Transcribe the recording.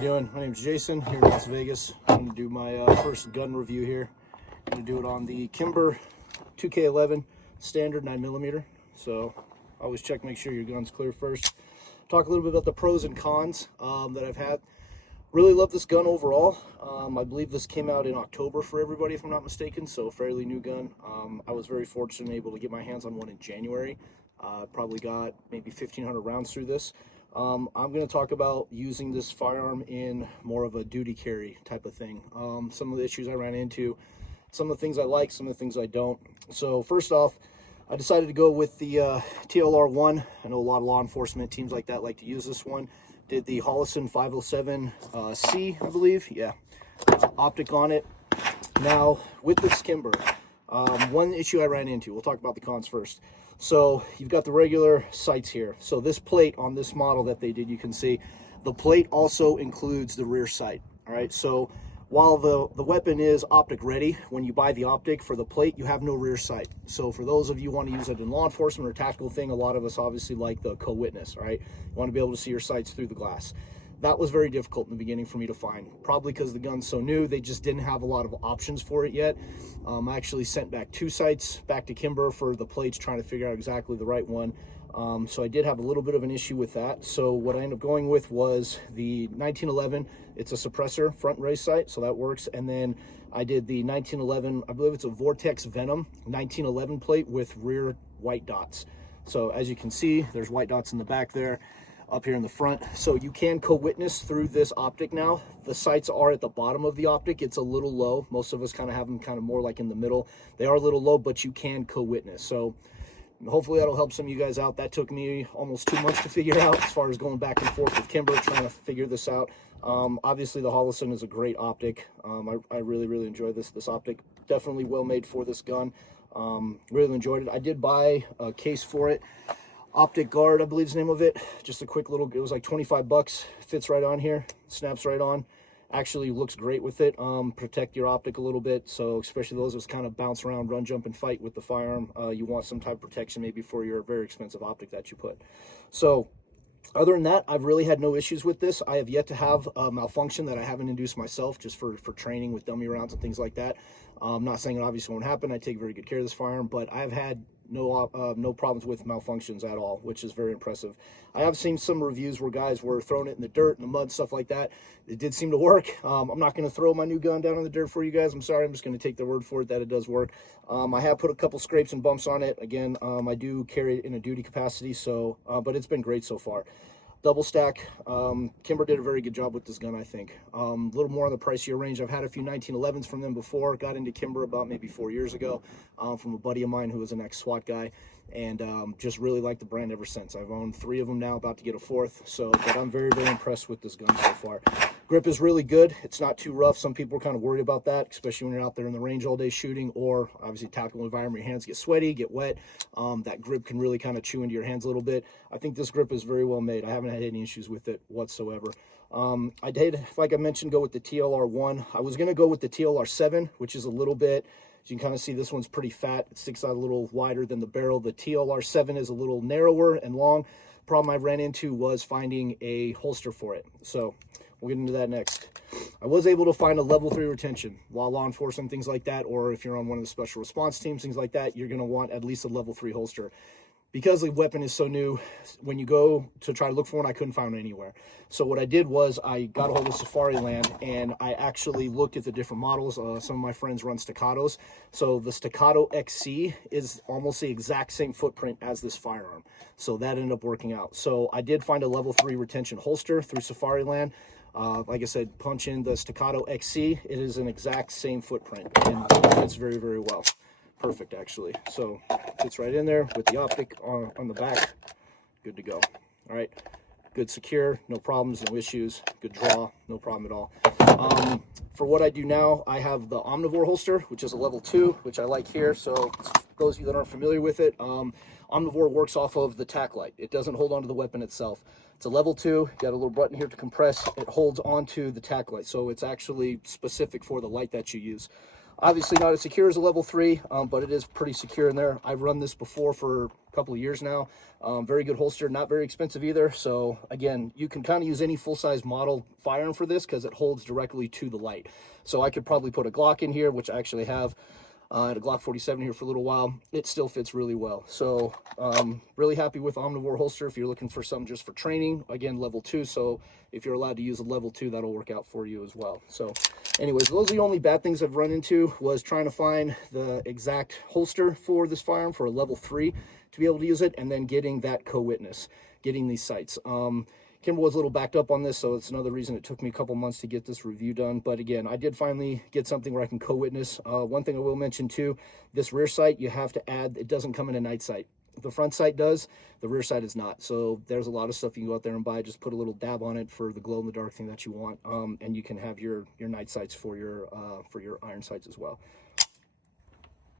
you doing? My name's Jason here in Las Vegas. I'm going to do my first gun review here. I'm going to do it on the Kimber 2K11 standard 9mm. So always check, make sure your gun's clear first. Talk a little bit about the pros and cons that I've had. Really love this gun overall. I believe this came out in October for everybody, if I'm not mistaken, so a fairly new gun. I was very fortunate and able to get my hands on one in January. Probably got maybe 1,500 rounds through this. I'm going to talk about using this firearm in more of a duty carry type of thing. Some of the issues I ran into, some of the things I like, some of the things I don't. So first off, I decided to go with the TLR1. I know a lot of law enforcement teams like that like to use this one. Did the Hollison 507C, I believe. Yeah, optic on it. Now, with this Kimber, one issue I ran into, we'll talk about the cons first. So you've got the regular sights here. So this plate on this model that they did, you can see, the plate also includes the rear sight. All right, so while the weapon is optic ready, when you buy the optic for the plate, you have no rear sight. So for those of you who want to use it in law enforcement or tactical thing, a lot of us obviously like the co-witness, right? You want to be able to see your sights through the glass. That was very difficult in the beginning for me to find, probably because the gun's so new, they just didn't have a lot of options for it yet. I actually sent back 2 sights back to Kimber for the plates, trying to figure out exactly the right one. So I did have a little bit of an issue with that. So what I ended up going with was the 1911. It's a suppressor front raise sight, so that works. And then I did the 1911, I believe it's a Vortex Venom 1911 plate with rear white dots. So as you can see, there's white dots in the back there, up here in the front. So you can co-witness through this optic now. The sights are at the bottom of the optic. It's a little low. Most of us kind of have them kind of more like in the middle. They are a little low, but you can co-witness. So hopefully that'll help some of you guys out. That took me almost 2 months to figure out, as far as going back and forth with Kimber, trying to figure this out. Obviously the Hollison is a great optic. I really enjoy this optic. Definitely well made for this gun. Really enjoyed it. I did buy a case for it. Optic Guard, I believe is the name of it. Just a quick little, it was like 25 bucks. Fits right on here, snaps right on. Actually looks great with it. Protect your optic a little bit. So especially those that kind of bounce around, run, jump, and fight with the firearm. You want some type of protection maybe for your very expensive optic that you put. So other than that, I've really had no issues with this. I have yet to have a malfunction that I haven't induced myself, just for training with dummy rounds and things like that. I'm not saying it obviously won't happen. I take very good care of this firearm, but I have had no problems with malfunctions at all, which is very impressive. I have seen some reviews where guys were throwing it in the dirt and the mud, stuff like that. It did seem to work. I'm not going to throw my new gun down in the dirt for you guys. I'm sorry. I'm just going to take their word for it that it does work. I have put a couple scrapes and bumps on it. Again, I do carry it in a duty capacity, so but it's been great so far. Double stack. Kimber did a very good job with this gun, I think. A little more on the pricier range. I've had a few 1911s from them before. Got into Kimber about maybe 4 years ago from a buddy of mine who was an ex-SWAT guy, and just really liked the brand ever since. I've owned 3 of them now, about to get a 4th. So, but I'm very impressed with this gun so far. Grip is really good. It's not too rough. Some people are kind of worried about that, especially when you're out there in the range all day shooting, or obviously tactical environment. Your hands get sweaty, get wet. That grip can really kind of chew into your hands a little bit. I think this grip is very well made. I haven't had any issues with it whatsoever. I did, like I mentioned, go with the TLR1. I was going to go with the TLR7, which is a little bit, as you can kind of see, this one's pretty fat. It sticks out a little wider than the barrel. The TLR7 is a little narrower and long. Problem I ran into was finding a holster for it. So we'll get into that next. I was able to find a level 3 retention while law enforcement, things like that, or if you're on one of the special response teams, things like that, you're going to want at least a level 3 holster. Because the weapon is so new, when you go to try to look for one, I couldn't find it anywhere. So what I did was I got a hold of Safariland, and I actually looked at the different models. Some of my friends run Staccatos. So the Staccato XC is almost the exact same footprint as this firearm. So that ended up working out. So I did find a level 3 retention holster through Safariland. Like I said, punch in the Staccato XC. It is an exact same footprint, and it fits very well. Perfect, actually. So fits right in there with the optic on the back. Good to go. All right, good secure, no problems, no issues. Good draw, no problem at all. For what I do now, I have the Omnivore holster, which is a level 2, which I like here. So those of you that aren't familiar with it, Omnivore works off of the tack light. It doesn't hold onto the weapon itself. It's a level 2. Got a little button here to compress. It holds onto the tack light, so it's actually specific for the light that you use. Obviously not as secure as a level 3, but it is pretty secure in there. I've run this before for a couple of years now. Very good holster, not very expensive either. So again, you can kind of use any full-size model firearm for this because it holds directly to the light. So I could probably put a Glock in here, which I actually have. I had a Glock 47 here for a little while. It still fits really well. So really happy with Omnivore holster if you're looking for something just for training. Again, level 2. So if you're allowed to use a level 2, that'll work out for you as well. So anyways, those are the only bad things I've run into, was trying to find the exact holster for this firearm for a level 3 to be able to use it, and then getting that co-witness, getting these sights. Kimber was a little backed up on this, so it's another reason it took me a couple months to get this review done. But again, I did finally get something where I can co-witness. One thing I will mention too, this rear sight you have to add, it doesn't come in a night sight. The front sight does, the rear sight is not. So there's a lot of stuff you can go out there and buy. Just put a little dab on it for the glow in the dark thing that you want, and you can have your night sights for your iron sights as well.